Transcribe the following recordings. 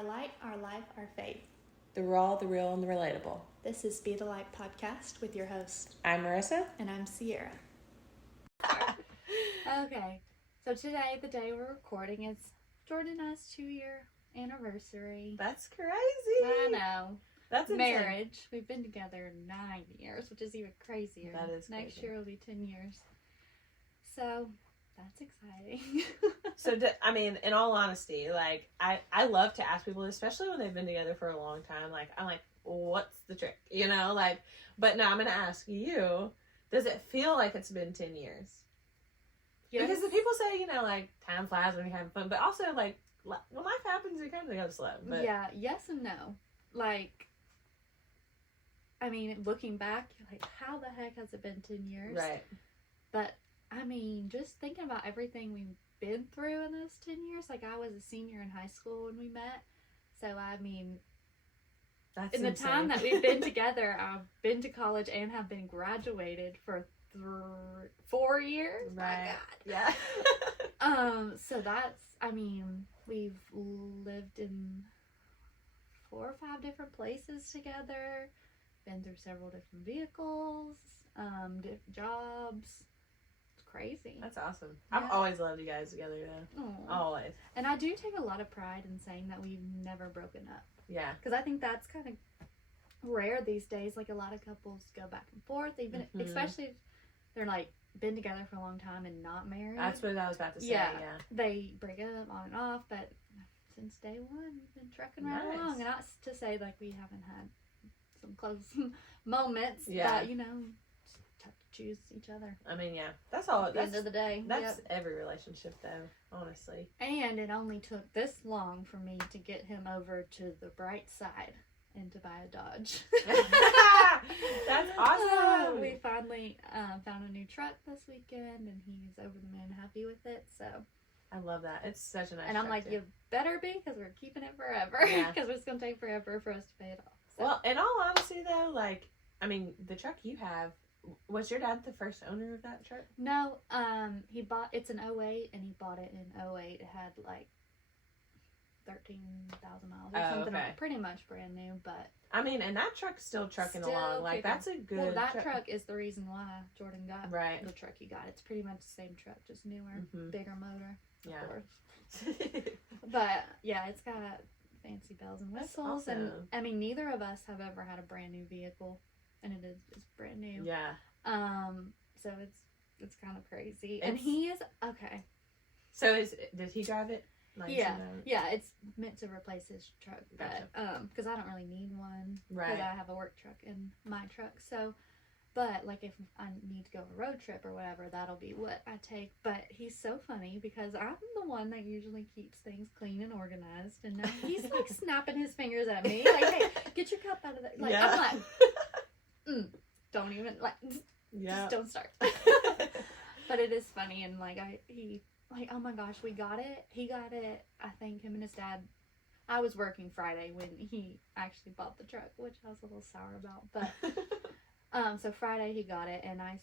Our light, our life, our faith. The raw, the real, and the relatable. This is Be the Light podcast with your host. I'm Marissa. And I'm Sierra. Okay, so today, the day we're recording, is Jordan and I's 2-year anniversary. That's crazy. I know. That's insane. Marriage. We've been together 9 years, which is even crazier. That is Next crazy. year will be 10 years. So, that's exciting. So, in all honesty, like, I love to ask people, especially when they've been together for a long time, like, I'm like, what's the trick? You know, like, but now I'm going to ask you, does it feel like it's been 10 years? Yes. Because the people say, you know, like, time flies when you're having fun, but also, like, when life happens, it kind of goes slow. But... Yeah, yes and no. Like, I mean, looking back, you're like, how the heck has it been 10 years? Right. But, I mean, just thinking about everything we've been through in those 10 years, like, I was a senior in high school when we met. So, I mean, that's in insane. the time that we've been together, I've been to college and have been graduated for 4 years. Right. My God. Yeah. So that's, I mean, we've lived in 4 or 5 different places together, been through several different vehicles, different jobs. It's crazy. That's awesome. Yeah. I've always loved you guys together, though. Aww. Always. And I do take a lot of pride in saying that we've never broken up. Yeah. Because I think that's kind of rare these days. Like, a lot of couples go back and forth, even especially if they're, like, been together for a long time and not married. That's what I was about to say, yeah. yeah. They break up on and off, but since day one, we've been trucking right along. And not to say, like, we haven't had some close moments, but, you know, just have to choose each other. I mean, yeah. That's all. At the end of the day. That's every relationship, though, honestly. And it only took this long for me to get him over to the bright side and to buy a Dodge. That's awesome. We finally found a new truck this weekend, and he's over the moon happy with it. So I love that. It's such a nice. And I'm like, too. you better be, because we're keeping it forever. Yeah. Because it's gonna take forever for us to pay it off. So. Well, in all honesty, though, like, I mean, the truck you have, was your dad the first owner of that truck? No, it's an 08, and he bought it in 08. It had like 13,000 miles or something. Okay. Pretty much brand new, but I mean, and that truck's still trucking along. Like, that's a good. Well, that truck is the reason why Jordan got the truck he got. It's pretty much the same truck, just newer, bigger motor, of course. But yeah, it's got fancy bells and whistles, awesome. and I mean, neither of us have ever had a brand new vehicle, and it is just brand new. Yeah. So it's kind of crazy, and he is okay. So did he drive it? Like, yeah, it's meant to replace his truck, Gotcha. but because I don't really need one, right? Because I have a work truck in my truck, so. But, like, if I need to go on a road trip or whatever, that'll be what I take. But he's so funny because I'm the one that usually keeps things clean and organized. And now he's, like, snapping his fingers at me. Like, hey, get your cup out of there. Like, I'm like, don't even, like, just don't start. But it is funny. And, like, oh, my gosh, we got it. He got it. I think him and his dad. I was working Friday when he actually bought the truck, which I was a little sour about. But... So Friday he got it, and I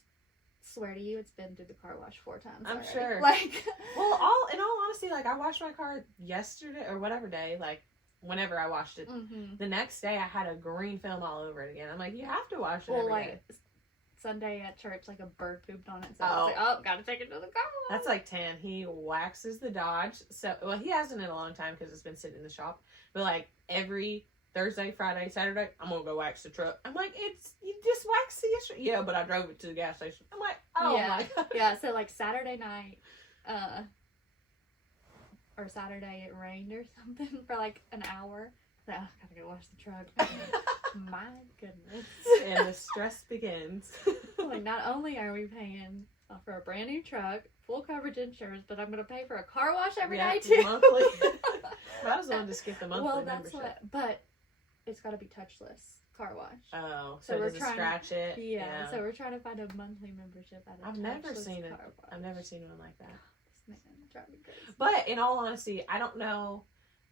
swear to you, it's been through the car wash 4 times. I'm already. sure. Like, well, in all honesty, like, I washed my car yesterday or whatever day, like, whenever I washed it. The next day, I had a green film all over it again. I'm like, you have to wash it every day. Sunday at church, like, a bird pooped on it, so I was like, gotta take it to the car wash. That's like 10. He waxes the Dodge. So, well, he hasn't in a long time because it's been sitting in the shop. But, like, every Thursday, Friday, Saturday, I'm gonna go wax the truck. I'm like, you just waxed it yesterday? Yeah, but I drove it to the gas station. I'm like, my God. Yeah, so like Saturday night, or Saturday it rained or something for like an hour. Like, gotta go wash the truck. My goodness. And the stress begins. Like, not only are we paying for a brand new truck, full coverage insurance, but I'm gonna pay for a car wash every day too. Monthly. Might as well just get the monthly membership. But it's got to be touchless car wash. Oh, so it doesn't scratch it? Yeah, so we're trying to find a monthly membership at a I've never seen it. Car wash. I've never seen one like that. Man, drive me crazy. But in all honesty, I don't know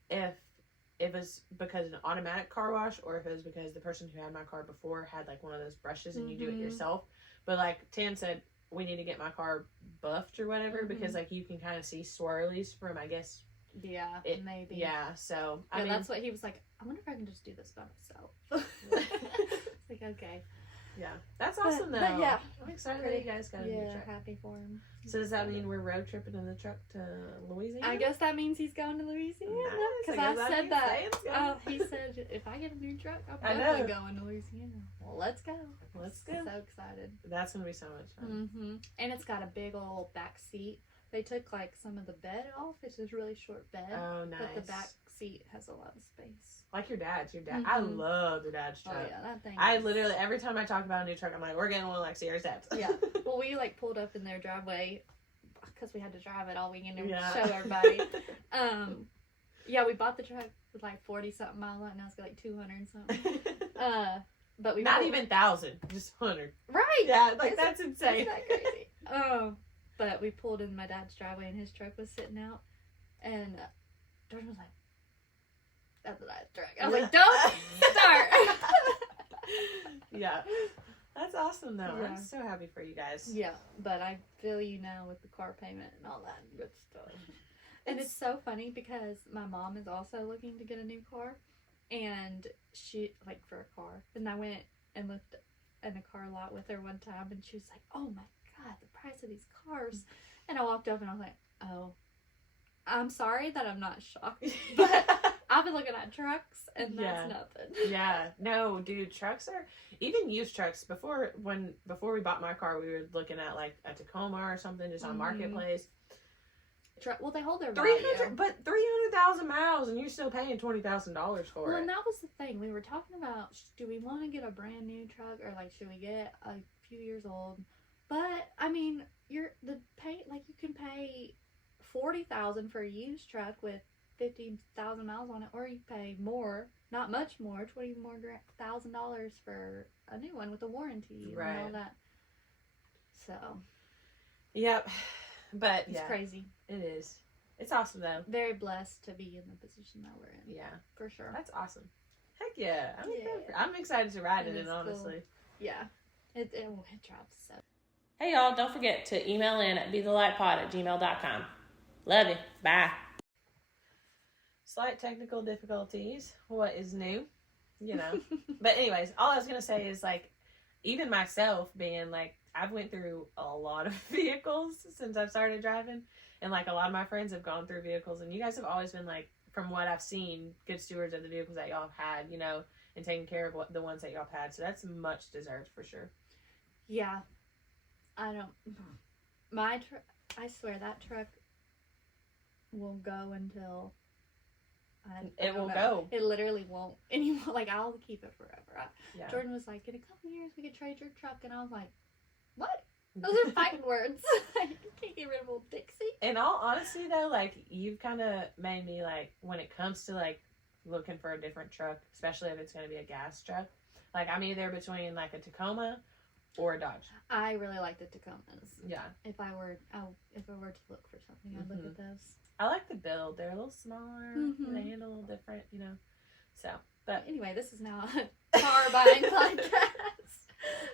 if it was because an automatic car wash or if it was because the person who had my car before had like one of those brushes and you do it yourself. But like Tan said, we need to get my car buffed or whatever because like you can kind of see swirlies from, I guess, Yeah, maybe. Yeah, so I mean, that's what he was like. I wonder if I can just do this by myself. It's like, okay. Yeah, that's awesome though. But yeah, I'm excited that you guys got a new truck. Happy for him. So does that mean we're road tripping in the truck to Louisiana? I guess that means he's going to Louisiana. Because I said that. He said, if I get a new truck, I'm definitely going to Louisiana. Well, let's go. Let's go. So excited. That's going to be so much fun. Mm-hmm. And it's got a big old back seat. They took like some of the bed off. It's just really short bed. Oh, nice. But the back seat has a lot of space. Like your dad's. Mm-hmm. I love your dad's truck. Oh, yeah, that thing. I literally, every time I talk about a new truck, I'm like, we're getting one like Sierra's dad's. Yeah. Well, we like pulled up in their driveway because we had to drive it all weekend and show everybody. Yeah, we bought the truck with like 40-something miles on it. Now it's got like 200 and something. But we not even 1,000, just 100. Right. Yeah, like that's insane. Isn't that crazy? But we pulled in my dad's driveway and his truck was sitting out, and Jordan was like, "That's a nice truck." I was like, "Don't start." Yeah, that's awesome though. Yeah. I'm so happy for you guys. Yeah, but I feel you now with the car payment and all that good stuff. And it's so funny because my mom is also looking to get a new car, and she like for a car, and I went and looked in a car lot with her one time, and she was like, "Oh my God, the price of these cars!" And I walked up and I was like, "Oh, I'm sorry that I'm not shocked, but I've been looking at trucks and that's nothing." Yeah, no, dude, trucks are even used trucks. Before we bought my car, we were looking at like a Tacoma or something just on Marketplace. Well, they hold their value. 300,000 miles, and you're still paying $20,000 for it. Well, and that was the thing we were talking about. Do we want to get a brand new truck, or like should we get a few years old? But I mean, you can pay $40,000 for a used truck with 50,000 miles on it, or you pay more, not much more, $20,000 for a new one with a warranty and all that. So. Yep. But it's crazy. It is. It's awesome though. Very blessed to be in the position that we're in. Yeah, for sure. That's awesome. Heck yeah! I'm excited to ride in it. Honestly. Cool. Yeah, it drops so. Hey y'all! Don't forget to email in at bethelightpod@gmail.com. Love you. Bye. Slight technical difficulties. What is new? You know. But anyways, all I was gonna say is like, even myself being like, I've went through a lot of vehicles since I've started driving, and like a lot of my friends have gone through vehicles, and you guys have always been like, from what I've seen, good stewards of the vehicles that y'all have had, you know, and taking care of the ones that y'all have had. So that's much deserved for sure. Yeah, I swear that truck will go until it will go. It literally won't anymore. Like I'll keep it forever. Yeah. Jordan was like, in a couple years we could trade your truck, and I was like, what? Those are fighting words. You can't get rid of old Dixie. In all honesty, though, like, you've kind of made me, like, when it comes to, like, looking for a different truck, especially if it's going to be a gas truck, like, I'm either between, like, a Tacoma or a Dodge. I really like the Tacomas. Yeah. If I were to look for something, I'd look at those. I like the build. They're a little smaller. They handle a little different, you know. So, but... Anyway, this is now a car buying podcast.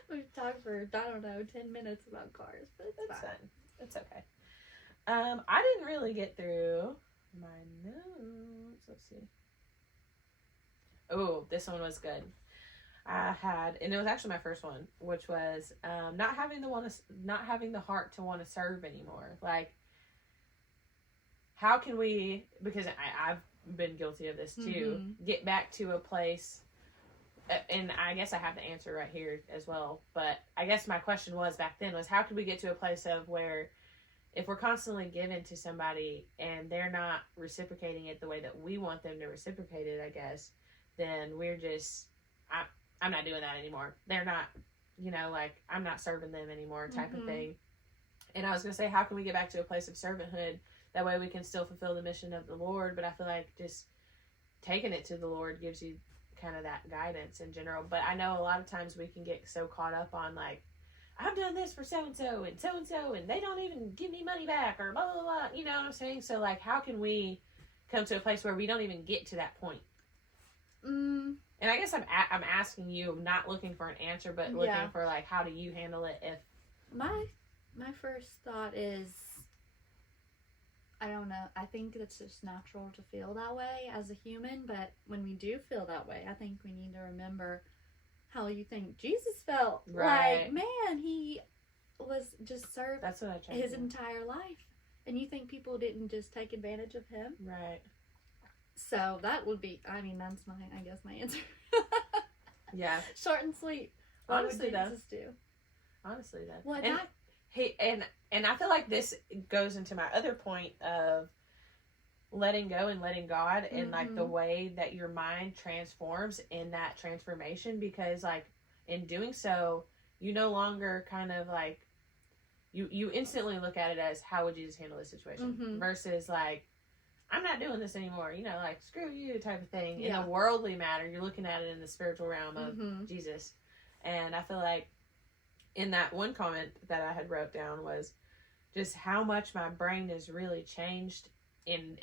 We've talked for, I don't know, 10 minutes about cars, but it's fine. It's okay. I didn't really get through my notes. Let's see. Oh, this one was good. I had, and it was actually my first one, which was not having the heart to want to serve anymore. Like, how can we? Because I've been guilty of this too. Get back to a place. And I guess I have the answer right here as well. But I guess my question was back then was, how could we get to a place of where if we're constantly giving to somebody and they're not reciprocating it the way that we want them to reciprocate it, I guess, then we're just, I'm not doing that anymore. They're not, you know, like, I'm not serving them anymore type of thing. And I was going to say, how can we get back to a place of servanthood? That way we can still fulfill the mission of the Lord. But I feel like just taking it to the Lord gives you kind of that guidance in general. But I know a lot of times we can get so caught up on like, I've done this for so-and-so and they don't even give me money back or blah, blah, blah. You know what I'm saying? So like, how can we come to a place where we don't even get to that point? And I guess I'm asking you, not looking for an answer, but looking for like, how do you handle it if... My first thought is, I don't know. I think it's just natural to feel that way as a human, but when we do feel that way, I think we need to remember how you think Jesus felt. Right. Like, man, he was just served That's what I try his to do. entire life. And you think people didn't just take advantage of him? Right. So that would be, I mean, that's I guess my answer. Yeah. Short and sweet. What Honestly, would Jesus do? Honestly, though. Well, and I feel like this goes into my other point of letting go and letting God, and like the way that your mind transforms in that transformation, because like in doing so, you no longer kind of like you instantly look at it as, how would Jesus handle this situation, versus like, I'm not doing this anymore, you know, like, screw you type of thing. In a worldly matter, you're looking at it in the spiritual realm of Jesus. And I feel like in that one comment that I had wrote down was just how much my brain has really changed in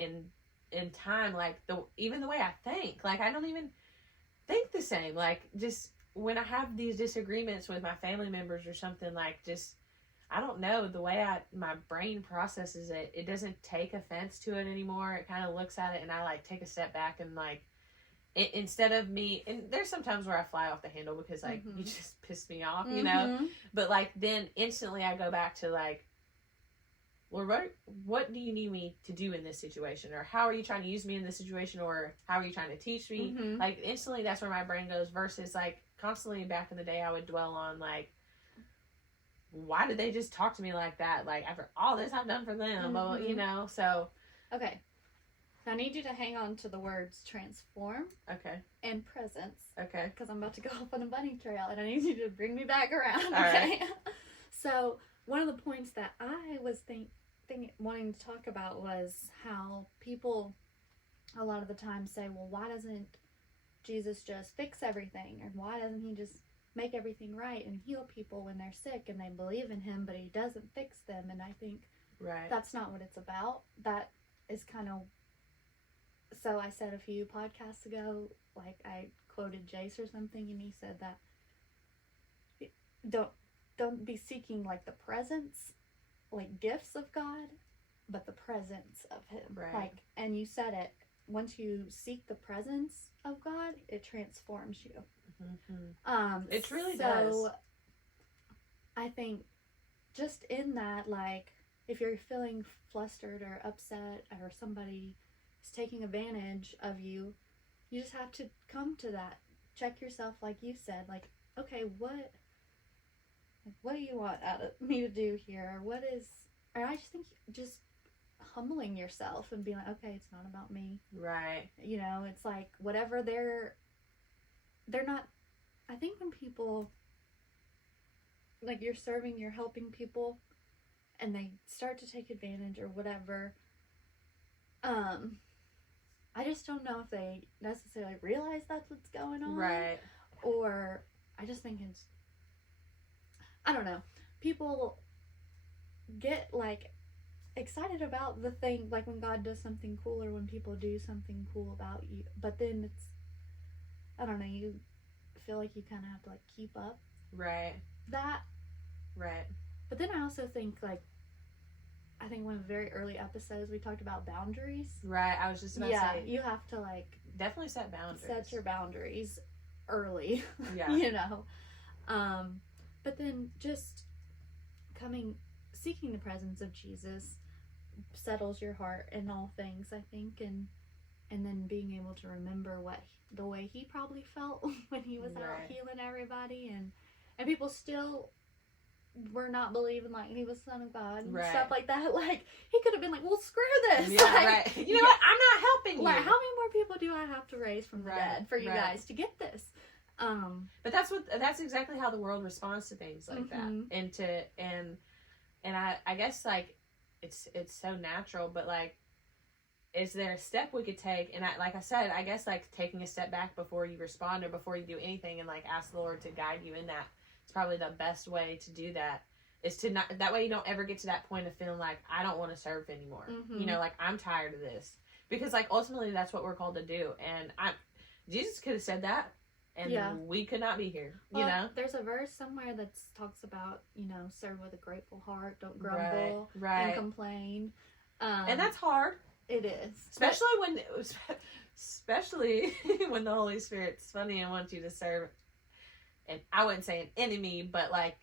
time. Like, even the way I think, like, I don't even think the same. Like, just when I have these disagreements with my family members or something, like, just, I don't know, the way my brain processes it, it doesn't take offense to it anymore. It kind of looks at it, and I like take a step back and like, instead of me, and there's sometimes where I fly off the handle because like you just pissed me off, you know, but like then instantly I go back to like, Lord, what do you need me to do in this situation, or how are you trying to use me in this situation, or how are you trying to teach me? Like instantly that's where my brain goes, versus like constantly back in the day I would dwell on like, why did they just talk to me like that? Like, after all this I've done for them, you know? So. Okay. I need you to hang on to the words transform. Okay. And presence. Okay. Because I'm about to go off on a bunny trail, and I need you to bring me back around. All okay? right. So, one of the points that I was wanting to talk about was how people a lot of the time say, well, why doesn't Jesus just fix everything? Or why doesn't he just make everything right and heal people when they're sick and they believe in him, but he doesn't fix them? And I think that's not what it's about. That is kind of, so I said a few podcasts ago, like I quoted Jace or something, and he said that don't be seeking like the presence, like gifts of God, but the presence of him. Right. Like, and you said it, once you seek the presence of God, it transforms you. It really does. So I think just in that, like, if you're feeling flustered or upset, or somebody is taking advantage of you, you just have to come to that. Check yourself, like you said, like, okay, what do you want out of me to do here? Or I just think just humbling yourself and being like, okay, it's not about me. Right. You know, it's like whatever they're not, I think when people, like, you're serving, you're helping people, and they start to take advantage or whatever, I just don't know if they necessarily realize that's what's going on. Right. Or I just think it's, I don't know, people get like excited about the thing, like when God does something cool or when people do something cool about you, but then it's, I don't know, you feel like you kind of have to like keep up that. Right. But then I also think, like, I think one of the very early episodes we talked about boundaries. Right. I was just about to say, you have to like definitely set boundaries. Set your boundaries early. Yeah. You know. But then just seeking the presence of Jesus settles your heart in all things, I think, and then being able to remember the way he probably felt when he was out healing everybody, and people still were not believing like he was Son of God and stuff like that. Like, he could have been like, well, screw this. Yeah, like, right. You know what? I'm not helping you. Like, how many more people do I have to raise from the dead for you guys to get this? But that's exactly how the world responds to things like that. And I guess like it's so natural, but like, is there a step we could take? And like I said, I guess like taking a step back before you respond or before you do anything, and like ask the Lord to guide you in that. It's probably the best way to do that, is to not, that way you don't ever get to that point of feeling like, I don't want to serve anymore. You know, like, I'm tired of this, because like ultimately that's what we're called to do. And Jesus could have said that, and we could not be here. You know, there's a verse somewhere that talks about, you know, serve with a grateful heart, don't grumble and complain. And that's hard. It is. Especially when the Holy Spirit's funny and wants you to serve, and I wouldn't say an enemy, but like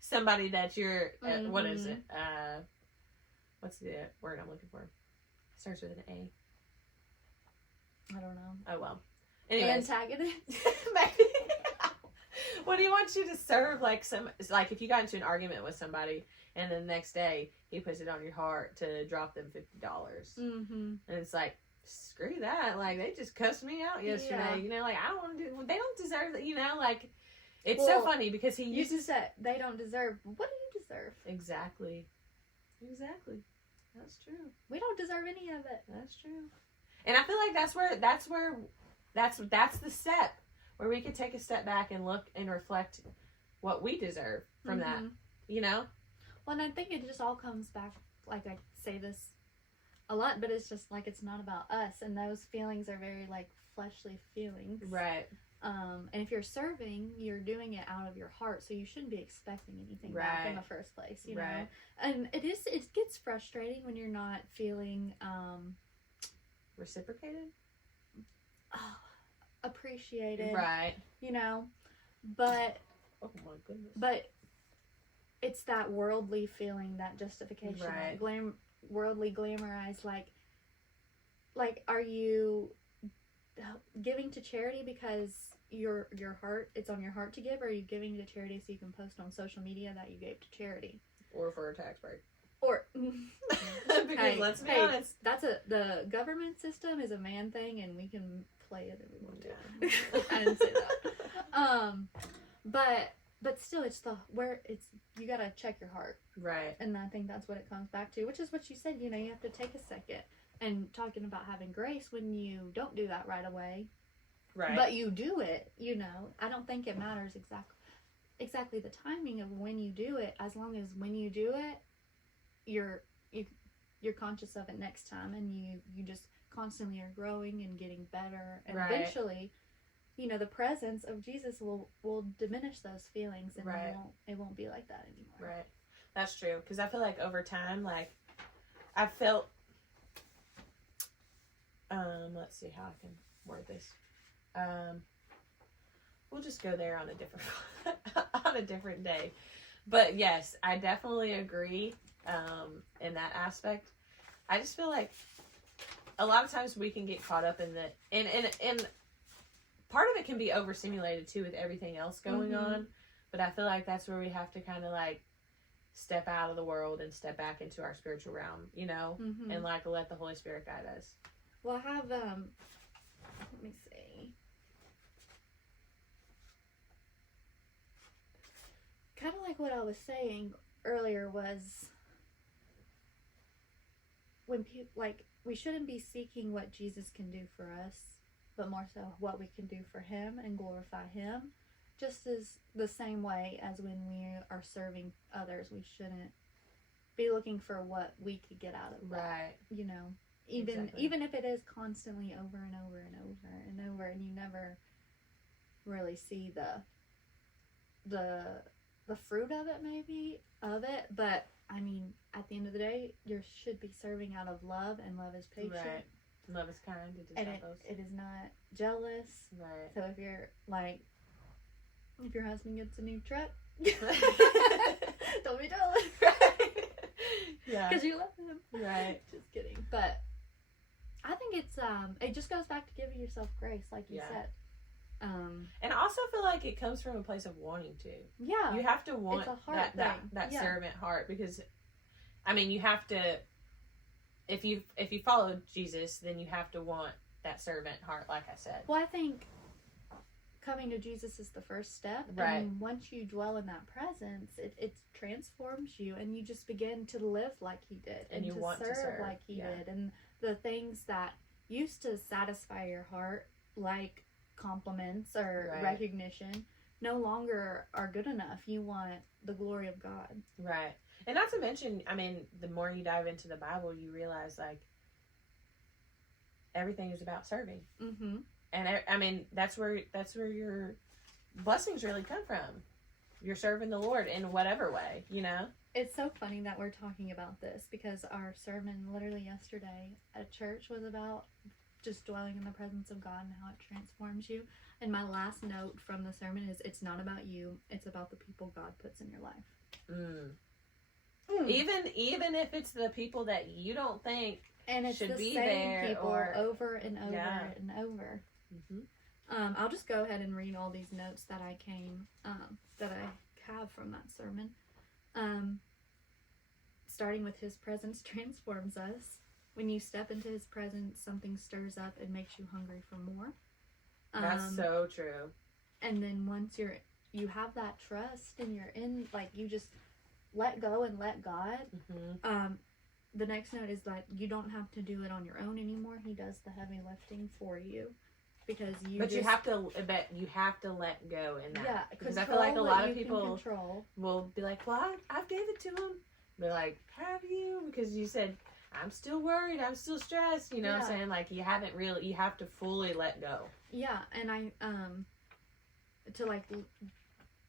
somebody that you're, what is it? What's the word I'm looking for? Starts with an A. I don't know. Oh, well. Anyways. Antagonist? Maybe. When he wants you to serve, like if you got into an argument with somebody and then the next day he puts it on your heart to drop them $50. Mm-hmm. And it's like, screw that. Like, they just cussed me out yesterday. You know, like, I don't want to do, they don't deserve that, you know, like, it's so funny because he used to say they don't deserve. What do you deserve? Exactly. That's true. We don't deserve any of it. That's true. And I feel like that's the step where we could take a step back and look and reflect what we deserve from that, you know? Well, and I think it just all comes back, like I say this a lot, but it's just like, it's not about us. And those feelings are very like fleshly feelings. Right. And if you're serving, you're doing it out of your heart. So you shouldn't be expecting anything back in the first place, you know? And it gets frustrating when you're not feeling, reciprocated? Appreciated. Right. You know? But, oh my goodness. But it's that worldly feeling, that justification, that worldly glamorized, like, are you giving to charity because your heart, it's on your heart to give, or are you giving to charity so you can post on social media that you gave to charity? Or for a tax break. Or because let's be honest, the government system is a man thing, and we can play it if we want to. I didn't say that. But still, you gotta check your heart, right? And I think that's what it comes back to, which is what you said. You know, you have to take a second. And talking about having grace when you don't do that right away, right? But you do it. You know, I don't think it matters exactly the timing of when you do it, as long as when you do it, you're conscious of it next time, and you just constantly are growing and getting better, and eventually, you know, the presence of Jesus will diminish those feelings, and it won't be like that anymore. Right. That's true, because I feel like over time, like, I've felt, let's see how I can word this. We'll just go there on a different day. But yes, I definitely agree in that aspect. I just feel like a lot of times we can get caught up in and part of it can be overstimulated too with everything else going on. But I feel like that's where we have to kind of like step out of the world and step back into our spiritual realm, you know, and like let the Holy Spirit guide us. Well, I have, let me see. Kind of like what I was saying earlier was when people, like, we shouldn't be seeking what Jesus can do for us, but more so what we can do for him and glorify him. Just as the same way as when we are serving others, we shouldn't be looking for what we could get out of that. Right. You know, even if it is constantly over and over and over and over, and you never really see the fruit of it, maybe, but I mean, at the end of the day, you should be serving out of love, and love is patient. Right. Love is kind. It is not jealous. Right. So if your husband gets a new truck, don't be jealous. Right. Yeah. Because you love him. Right. Just kidding. But I think it just goes back to giving yourself grace, like you said. And I also feel like it comes from a place of wanting to. Yeah. You have to want that servant heart, because I mean, you have to, if you follow Jesus, then you have to want that servant heart, like I said. Well, I think coming to Jesus is the first step. Right. And once you dwell in that presence, it transforms you, and you just begin to live like he did, and you want to serve like he did. And the things that used to satisfy your heart, like compliments or recognition, no longer are good enough. You want the glory of God. Right. And not to mention, I mean, the more you dive into the Bible, you realize, like, everything is about serving. Mm-hmm. And I mean, that's where your blessings really come from. You're serving the Lord in whatever way, you know? It's so funny that we're talking about this because our sermon literally yesterday at church was about just dwelling in the presence of God and how it transforms you. And my last note from the sermon is, it's not about you, it's about the people God puts in your life. Even if it's the people that you don't think and it's should the be same there people or over and over and over. I'll just go ahead and read all these notes that I have from that sermon. Starting with his presence transforms us. When you step into his presence, something stirs up and makes you hungry for more. That's so true. And then once you have that trust and you're in, like, you just let go and let God. The next note is that you don't have to do it on your own anymore. He does the heavy lifting for you. Because you have to let go in that. Yeah, because I feel like a lot of people will be like, well, I've gave it to him. Be like, have you? Because you said, I'm still worried, I'm still stressed, you know what I'm saying? Like, you have to fully let go. Yeah, and to like,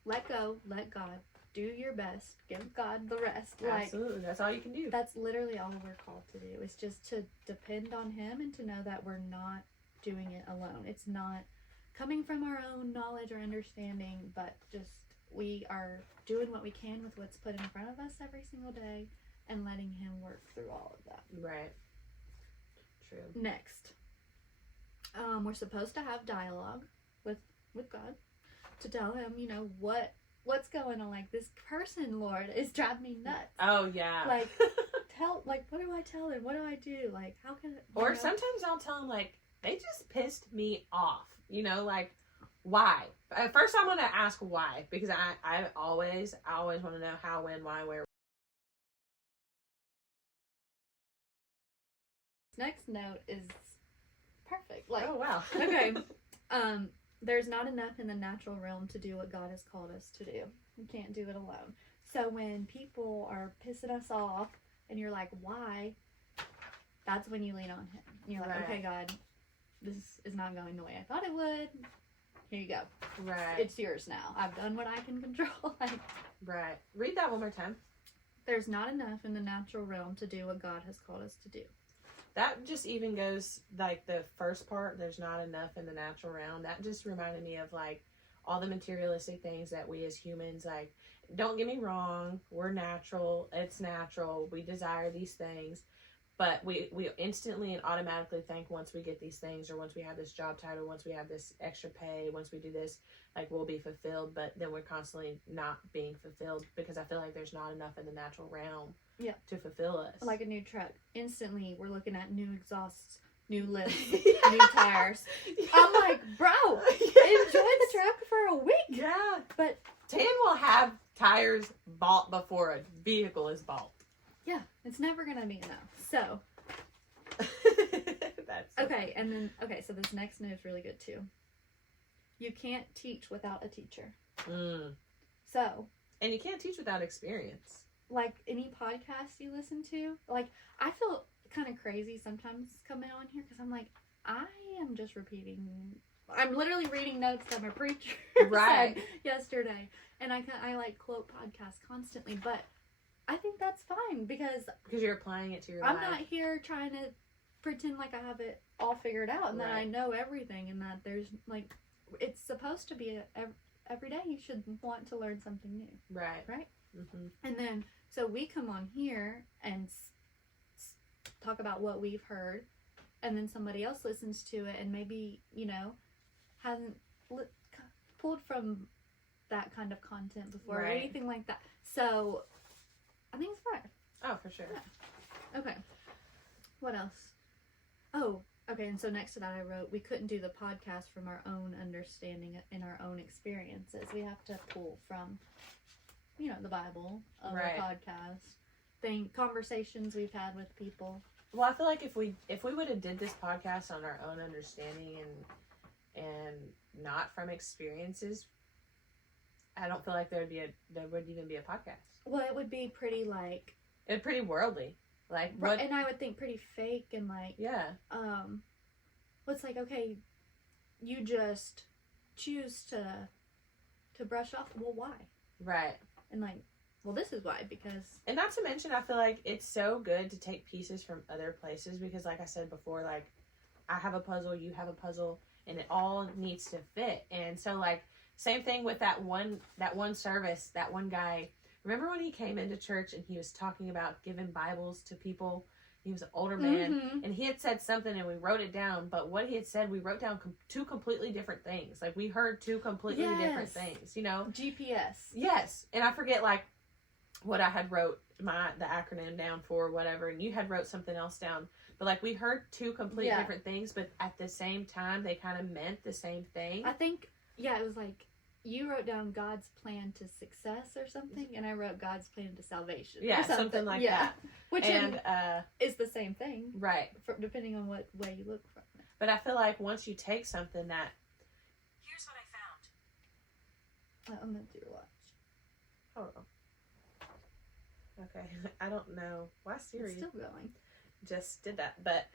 let go, let God, do your best, give God the rest. Absolutely, like, that's all you can do. That's literally all we're called to do, is just to depend on him and to know that we're not doing it alone. It's not coming from our own knowledge or understanding, but just we are doing what we can with what's put in front of us every single day and letting him work through all of that. Right. True. Next, we're supposed to have dialogue with God to tell him, you know, what's going on. Like, this person, Lord, is driving me nuts. Oh yeah. Like, what do I tell him? What do I do? Like, how can or sometimes I'll tell him, like, they just pissed me off, you know, like, why? First I want to ask why, because I always want to know how, when, why, where. Next note is perfect. Like, oh wow. Okay. There's not enough in the natural realm to do what God has called us to do. We can't do it alone. So when people are pissing us off and you're like, why? That's when you lean on him. You're like, okay, God, this is not going the way I thought it would. Here you go. Right. It's yours now. I've done what I can control. Right. Read that one more time. There's not enough in the natural realm to do what God has called us to do. That just even goes, like, the first part, there's not enough in the natural realm. That just reminded me of, like, all the materialistic things that we as humans, like, don't get me wrong, we're natural. It's natural. We desire these things. But we instantly and automatically think once we get these things, or once we have this job title, once we have this extra pay, once we do this, like, we'll be fulfilled. But then we're constantly not being fulfilled because I feel like there's not enough in the natural realm to fulfill us. Like a new truck. Instantly, we're looking at new exhausts, new lifts, new tires. I'm like, bro, enjoy the truck for a week. Yeah. But Tan will have tires bought before a vehicle is bought. Yeah, it's never going to be enough. So, that's okay, and then, so this next note is really good too. You can't teach without a teacher. So. And you can't teach without experience. Like, any podcast you listen to, like, I feel kind of crazy sometimes coming on here because I'm like, I am just repeating. I'm literally reading notes that my preacher said yesterday. And I like quote podcasts constantly, but I think that's fine because you're applying it to your life. I'm not here trying to pretend like I have it all figured out and that I know everything and that there's, like, it's supposed to be every day you should want to learn something new. Right? Mm-hmm. And then, so we come on here and talk about what we've heard, and then somebody else listens to it and maybe, you know, hasn't pulled from that kind of content before or anything like that. So I think it's fine. Oh, for sure. Yeah. Okay. What else? Oh, okay. And so next to that I wrote, we couldn't do the podcast from our own understanding and our own experiences. We have to pull from, you know, the Bible, a podcast, conversations we've had with people. Well, I feel like if we would have did this podcast on our own understanding and not from experiences, I don't feel like there would even be a podcast. Well, it would be pretty pretty worldly, like what? And I would think pretty fake and like what's like, okay, you just choose to brush off. Well, why? Right. And like, well, this is why, because... And not to mention, I feel like it's so good to take pieces from other places because, like I said before, like, I have a puzzle, you have a puzzle, and it all needs to fit. And so, like, same thing with that one service, that one guy. Remember when he came into church and he was talking about giving Bibles to people? He was an older man, and he had said something, and we wrote it down. But what he had said, we wrote down two completely different things. Like, we heard two completely different things, you know? GPS. Yes. And I forget, like, what I had wrote the acronym down for, whatever, and you had wrote something else down. But, like, we heard two completely different things, but at the same time, they kind of meant the same thing. I think, it was like, you wrote down God's plan to success or something, and I wrote God's plan to salvation. Yeah, something like that. Which is the same thing. Right. Depending on what way you look from it. But I feel like once you take something that... Here's what I found. I'm going to do your watch. Hold on. Okay. I don't know. Why Siri It's still going. just did that. But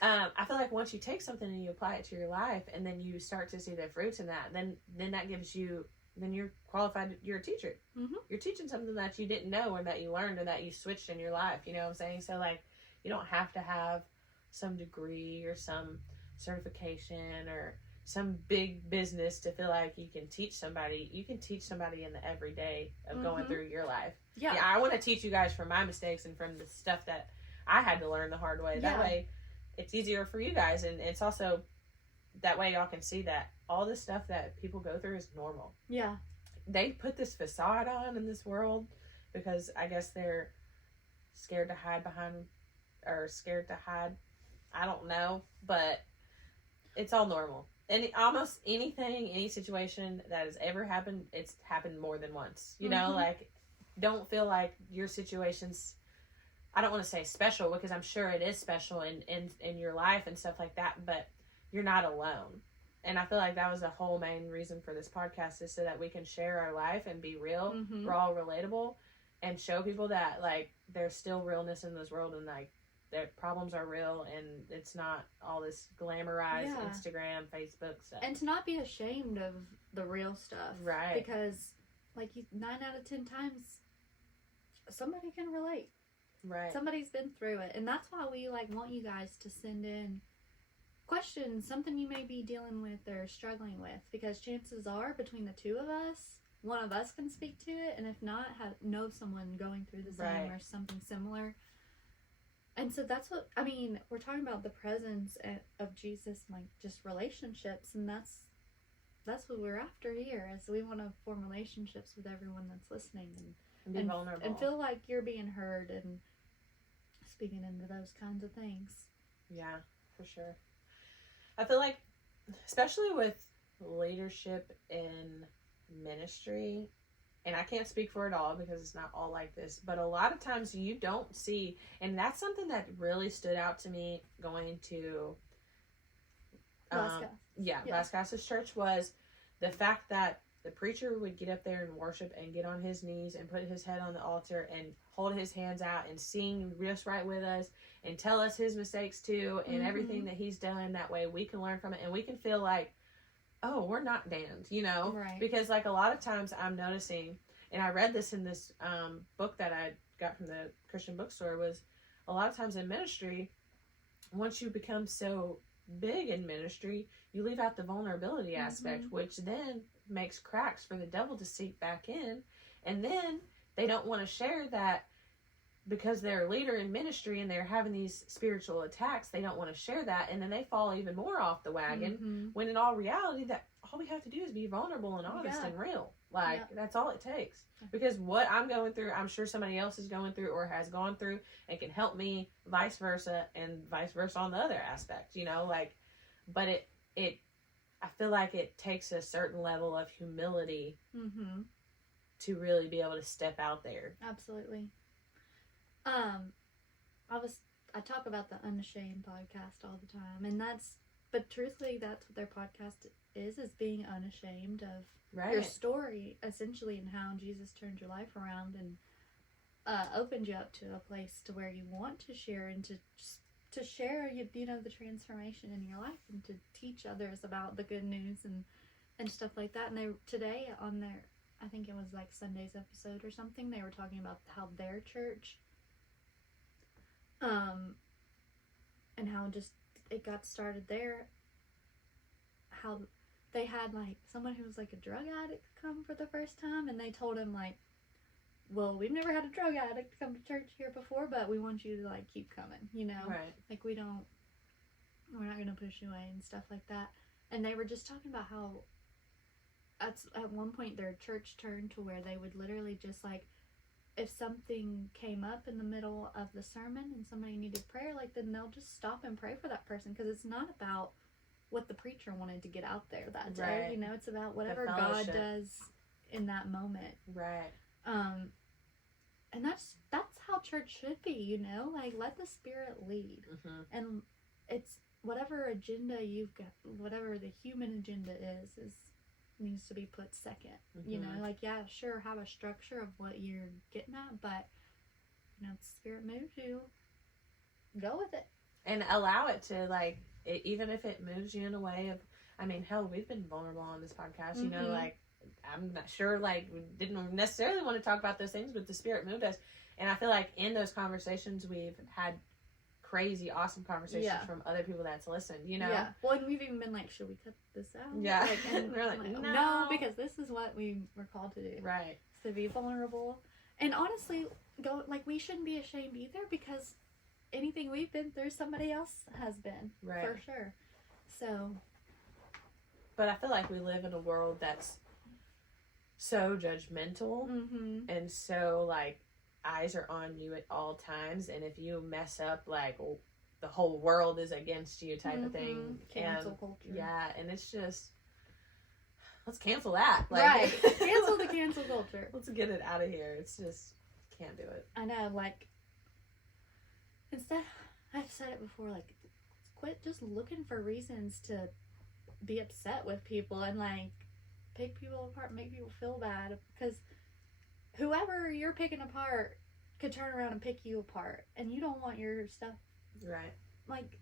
I feel like once you take something and you apply it to your life and then you start to see the fruits in that, then that gives you, then you're qualified, you're a teacher. Mm-hmm. You're teaching something that you didn't know or that you learned or that you switched in your life, you know what I'm saying? So, like, you don't have to have some degree or some certification or some big business to feel like you can teach somebody. You can teach somebody in the everyday of going through your life. Yeah. I want to teach you guys from my mistakes and from the stuff that I had to learn the hard way. That way it's easier for you guys, and it's also that way y'all can see that all the stuff that people go through is normal. Yeah. They put this facade on in this world because I guess they're scared to hide behind, or scared to hide, I don't know, but it's all normal. And almost anything, any situation that has ever happened, it's happened more than once. You know, like, don't feel like your situation's, I don't want to say special, because I'm sure it is special in your life and stuff like that, but you're not alone. And I feel like that was the whole main reason for this podcast, is so that we can share our life and be real. We're all relatable, and show people that, like, there's still realness in this world, and, like, their problems are real, and it's not all this glamorized Instagram, Facebook stuff. And to not be ashamed of the real stuff. Right. Because, like, 9 out of 10 times, somebody can relate. Right. Somebody's been through it. And that's why we, like, want you guys to send in questions, something you may be dealing with or struggling with. Because chances are, between the two of us, one of us can speak to it. And if not, know someone going through the same or something similar. And so that's what, I mean, we're talking about the presence of Jesus, like, just relationships, and that's what we're after here, is we want to form relationships with everyone that's listening, and be vulnerable. And feel like you're being heard and speaking into those kinds of things. Yeah, for sure. I feel like, especially with leadership in ministry, and I can't speak for it all because it's not all like this, but a lot of times you don't see, and that's something that really stood out to me going to Las Casas Church, was the fact that the preacher would get up there and worship and get on his knees and put his head on the altar and hold his hands out and sing just right with us and tell us his mistakes too, and everything that he's done. That way we can learn from it and we can feel like, oh, we're not damned, you know? Right. Because, like, a lot of times I'm noticing, and I read this in this book that I got from the Christian bookstore, was a lot of times in ministry, once you become so big in ministry, you leave out the vulnerability aspect, which then makes cracks for the devil to seep back in. And then they don't want to share that, because they're a leader in ministry and they're having these spiritual attacks. They don't want to share that, and then they fall even more off the wagon, when in all reality, that all we have to do is be vulnerable and honest and real. Like, that's all it takes. Because what I'm going through, I'm sure somebody else is going through or has gone through and can help me, vice versa, and vice versa on the other aspect, you know, like, but it I feel like it takes a certain level of humility to really be able to step out there. Absolutely. I talk about the Unashamed podcast all the time, and but truthfully, that's what their podcast is being unashamed of your story, essentially, and how Jesus turned your life around and opened you up to a place to where you want to share, and to share, you know, the transformation in your life, and to teach others about the good news and stuff like that. And today on I think it was like Sunday's episode or something. They were talking about how their church, and how just it got started there. How they had like someone who was like a drug addict come for the first time, and they told him like, well, we've never had a drug addict come to church here before, but we want you to like keep coming, you know? Right. Like we're not gonna push you away and stuff like that. And they were just talking about how at one point their church turned to where they would literally just like, if something came up in the middle of the sermon and somebody needed prayer, like then they'll just stop and pray for that person, because it's not about what the preacher wanted to get out there that day. Right. You know, it's about whatever God does in that moment. Right. And that's how church should be, you know? Like, let the Spirit lead. Mm-hmm. And it's whatever agenda you've got, whatever the human agenda is needs to be put second. Mm-hmm. You know, like, yeah, sure, have a structure of what you're getting at, but, you know, if the Spirit moves you, go with it. And allow it to, like, even if it moves you in a way of, I mean, hell, we've been vulnerable on this podcast, you know, like, I'm not sure, like, we didn't necessarily want to talk about those things, but the Spirit moved us. And I feel like in those conversations, we've had crazy, awesome conversations from other people that's listened, you know? Yeah. Well, and we've even been like, should we cut this out? Yeah. Like, and we're like, no, because this is what we were called to do. Right. To be vulnerable. And honestly, we shouldn't be ashamed either, because anything we've been through, somebody else has been. Right. For sure. So. But I feel like we live in a world that's so judgmental and so, like, eyes are on you at all times, and if you mess up, like, the whole world is against you type of thing. Cancel culture. Yeah, and it's just, let's cancel that. Like, right. Cancel the cancel culture. Let's get it out of here. It's just, can't do it. I know, like, instead, I've said it before, like, quit just looking for reasons to be upset with people and, like, pick people apart, make people feel bad, because whoever you're picking apart could turn around and pick you apart, and you don't want your stuff. Right. Like,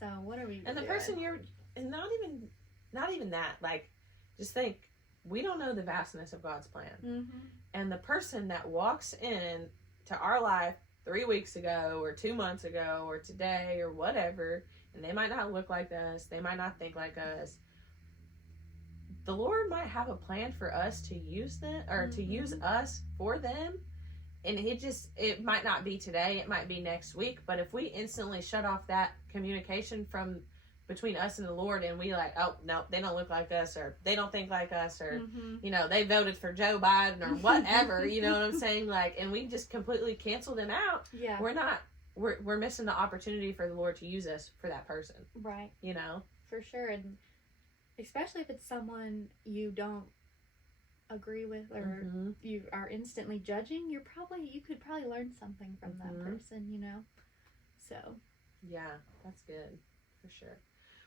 so what are we And the doing? person you're, and not even that, like, just think, we don't know the vastness of God's plan. And the person that walks in to our life 3 weeks ago or 2 months ago or today or whatever, and they might not look like us, they might not think like us, the Lord might have a plan for us to use them, or to use us for them. And it might not be today, it might be next week, but if we instantly shut off that communication from between us and the Lord, and we like, oh no, they don't look like us, or they don't think like us, or you know, they voted for Joe Biden or whatever, you know what I'm saying? Like, and we just completely cancel them out. Yeah. We're missing the opportunity for the Lord to use us for that person. Right. You know? For sure. And especially if it's someone you don't agree with, or you are instantly judging, you could probably learn something from that person, you know? So. Yeah, that's good. For sure.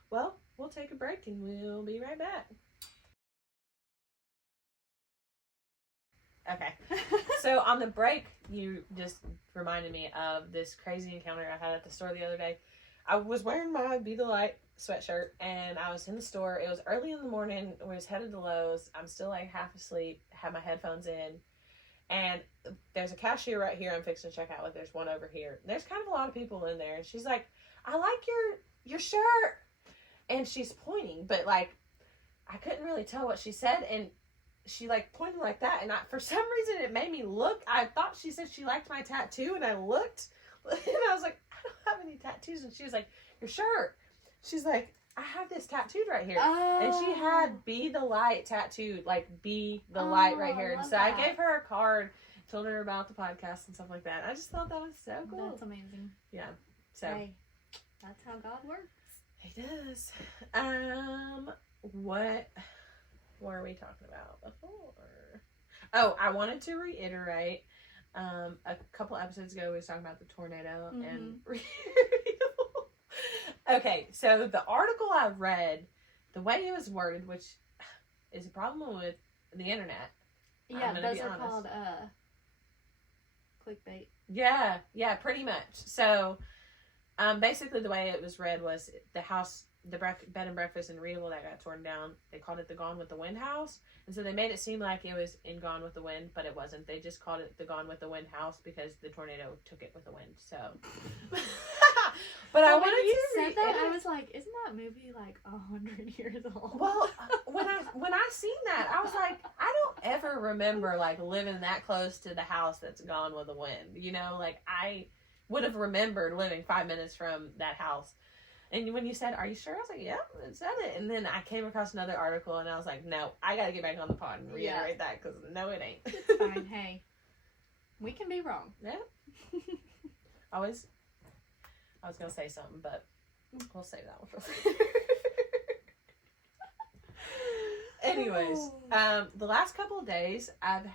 Well, we'll take a break and we'll be right back. Okay. So on the break, you just reminded me of this crazy encounter I had at the store the other day. I was wearing my Be the Light sweatshirt, and I was in the store. It was early in the morning. We was headed to Lowe's. I'm still like half asleep, had my headphones in, and there's a cashier right here I'm fixing to check out with. There's one over here. There's kind of a lot of people in there, and she's like, I like your shirt. And she's pointing, but like, I couldn't really tell what she said, and she like pointed like that, and for some reason it made me look. I thought she said she liked my tattoo, and I looked, and I was like, I don't have any tattoos. And she was like, your shirt. She's like, I have this tattooed right here. And she had Be the Light tattooed, like Be the Light right here. And so I gave her a card, told her about the podcast and stuff like that. I just thought that was so cool. That's amazing. Yeah. So hey, that's how God works. He does. What were we talking about before? Oh, I wanted to reiterate, a couple episodes ago we was talking about the tornado and okay, so the article I read, the way it was worded, which is a problem with the internet. Yeah, those are called clickbait. Yeah, pretty much. So Basically the way it was read was the house, the bed and breakfast in Reedville that got torn down, they called it the Gone with the Wind house. And so they made it seem like it was in Gone with the Wind, but it wasn't. They just called it the Gone with the Wind house because the tornado took it with the wind. So, but I When wanted you to said that, I was like, isn't that movie like 100 years old? Well, when I seen that, I was like, I don't ever remember like living that close to the house that's gone with the wind. You know, like I would have remembered living 5 minutes from that house. And when you said, "Are you sure?" I was like, "Yeah, it said it." And then I came across another article, and I was like, "No, I got to get back on the pod and reiterate that because no, it ain't." It's fine. Hey, we can be wrong. Yeah. I was gonna say something, but we'll save that one for later. Anyways, the last couple of days I've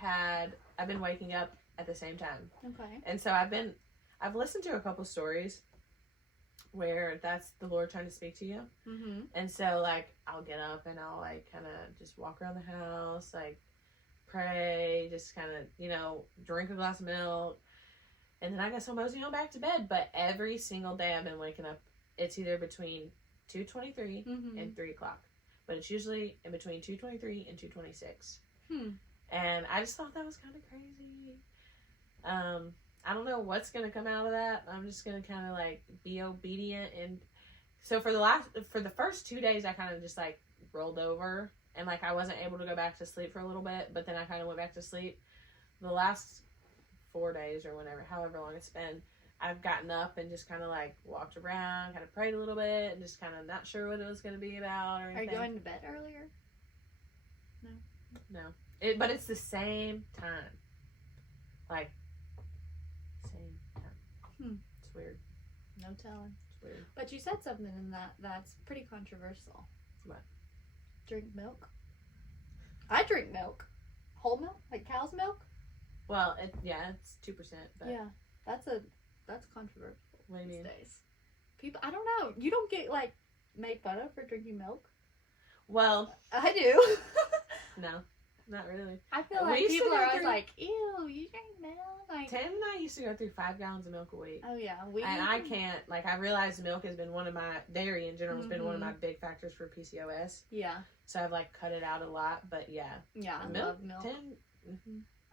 been waking up at the same time. Okay. And so I've listened to a couple stories where that's the Lord trying to speak to you. Mm-hmm. And so like I'll get up and I'll like kind of just walk around the house, like pray, just kind of, you know, drink a glass of milk. And then I guess I'll mosey on back to bed. But every single day I've been waking up, it's either between 2:23 and 3 o'clock. But it's usually in between 2:23 and 2:26. And I just thought that was kind of crazy. I don't know what's going to come out of that. I'm just going to kind of like be obedient. And so for the first 2 days, I kind of just like rolled over and like I wasn't able to go back to sleep for a little bit, but then I kind of went back to sleep. The last 4 days or however long it's been, I've gotten up and just kind of like walked around, kind of prayed a little bit, and just kind of not sure what it was going to be about or anything. Are you going to bed earlier? No. But it's the same time. Like, same time. It's weird. No telling. It's weird. But you said something in that's pretty controversial. What? Drink milk. I drink milk. Whole milk? Like cow's milk? Well, it's 2%. But Yeah. That's controversial what do you these mean? days. People, I don't know. You don't get like made fun of for drinking milk? Well, I do. no, not really. I feel We like used to people go are always through- like, ew, you drink milk? Like, Tam and I used to go through 5 gallons of milk a week. oh yeah. And I can't, like, I realized milk has been one of my, dairy in general has been one of my big factors for PCOS. Yeah. So I've, like, cut it out a lot, but yeah. Yeah, I Milk, love milk.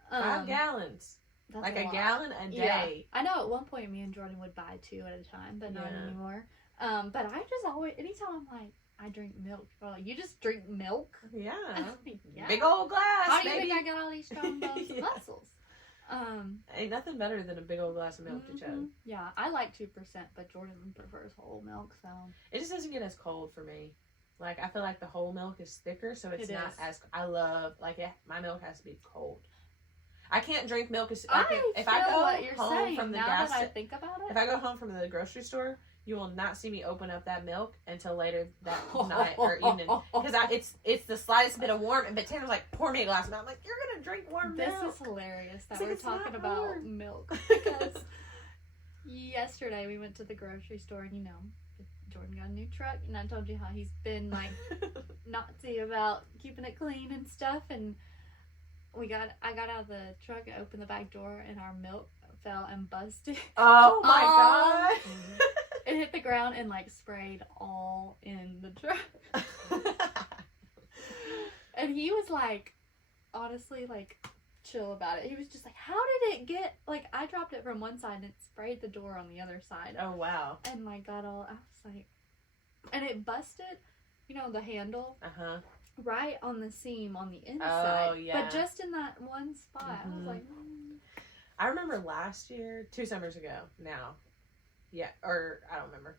5 gallons. That's Like a lot. gallon a Yeah. day. I know at one point me and Jordan would buy 2 at a time, but not Yeah. anymore. But I just always, anytime I'm like, I drink milk, people are like, you just drink milk? Yeah. Yeah. Big old glass, How do you baby. think I got all these strong bones and Yeah. muscles? Ain't nothing better than a big old glass of milk to chug. Yeah, I like 2%, but Jordan prefers whole milk, so. It just doesn't get as cold for me. Like, I feel like the whole milk is thicker, so it's It not is. as, I love, like, my milk has to be cold. I can't drink milk as, I like, if feel I go what you're home saying from the now gas that I sta- think about it. if I go home from the grocery store, you will not see me open up that milk until later that night or evening. Because it's the slightest bit of warm, but Tanner's like, pour me a glass. And I'm like, you're going to drink warm This milk. is hilarious that It's like, we're it's not talking about warm. milk. Because yesterday we went to the grocery store and, you know, Jordan got a new truck. And I told you how he's been, like, naughty about keeping it clean and stuff. And I got out of the truck and opened the back door and our milk fell and busted. Oh my God. It hit the ground and like sprayed all in the truck. And he was like, honestly, like chill about it. He was just like, how did it get, like I dropped it from one side and it sprayed the door on the other side. Oh, wow. And like got all, I was like, and it busted, you know, the handle Uh-huh. right on the seam on the inside. Oh, yeah. But just in that one spot. I was Mhm. like, I remember last year, 2 summers ago now. Yeah, or I don't remember.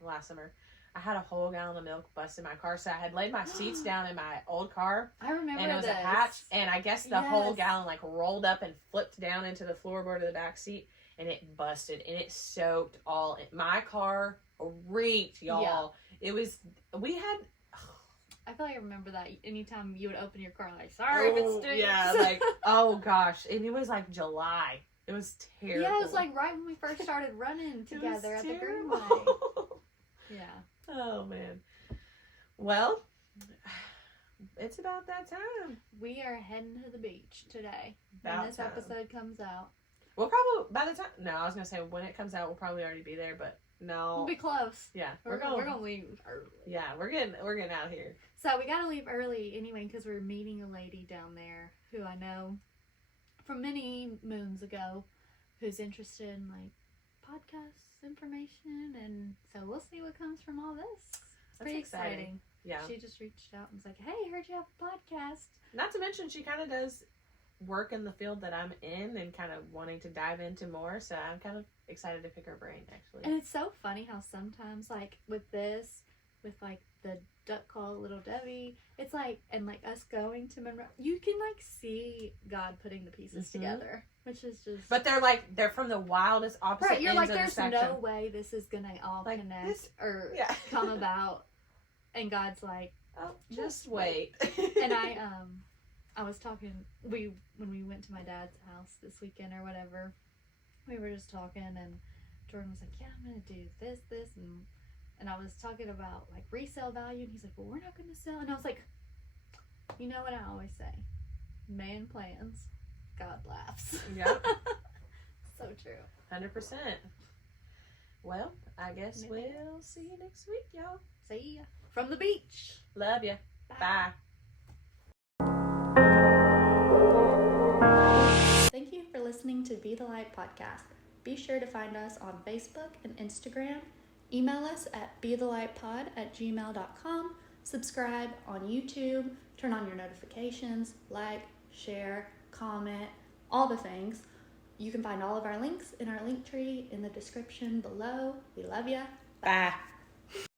Last summer. I had a whole gallon of milk bust in my car. So I had laid my seats down in my old car. I remember And it was this. a hatch. And I guess the whole Yes. gallon like rolled up and flipped down into the floorboard of the back seat. And it busted. And it soaked all in. My car reeked, y'all. It was, we had. I feel like I remember that anytime you would open your car, like, sorry if it stinks. Yeah, like, oh gosh. And it was like July. It was terrible. Yeah, it was like right when we first started running together at the Greenway. terrible. Yeah. Oh man. Well, it's about that time. We are heading to the beach today. About when this time. episode comes out. We'll probably by the time. No, I was gonna say when it comes out, we'll probably already be there. But No. We'll be close. Yeah, We're gonna leave early. Yeah, we're getting out of here. So we gotta leave early anyway because we're meeting a lady down there who I know from many moons ago, who's interested in like podcast information, and so we'll see what comes from all this. It's pretty exciting. Yeah. She just reached out and was like, "Hey, heard you have a podcast." Not to mention, she kind of does work in the field that I'm in and kind of wanting to dive into more. So I'm kind of excited to pick her brain, actually. And it's so funny how sometimes, like with this, with like the duck call Little Debbie, it's like, and like us going to Monroe, you can like see God putting the pieces together, which is just. But they're from the wildest opposite right, you're ends like, of the there's spectrum. no way this is gonna all Like, connect this- or Yeah. come about. And God's like, Oh, just wait. and I was talking, when we went to my dad's house this weekend or whatever, we were just talking, and Jordan was like, yeah, I'm gonna do this, and I was talking about like resale value, and he's like, well, we're not gonna sell, and I was like, you know what I always say, man plans, God laughs. Yep. So true. 100%. Well, I guess we'll see you next week, y'all. See ya from the beach. Love ya. Bye. Thank you for listening to Be the Light podcast. Be sure to find us on Facebook and Instagram. Email us at bethelightpod@gmail.com. Subscribe on YouTube. Turn on your notifications. Like, share, comment, all the things. You can find all of our links in our link tree in the description below. We love ya. Bye.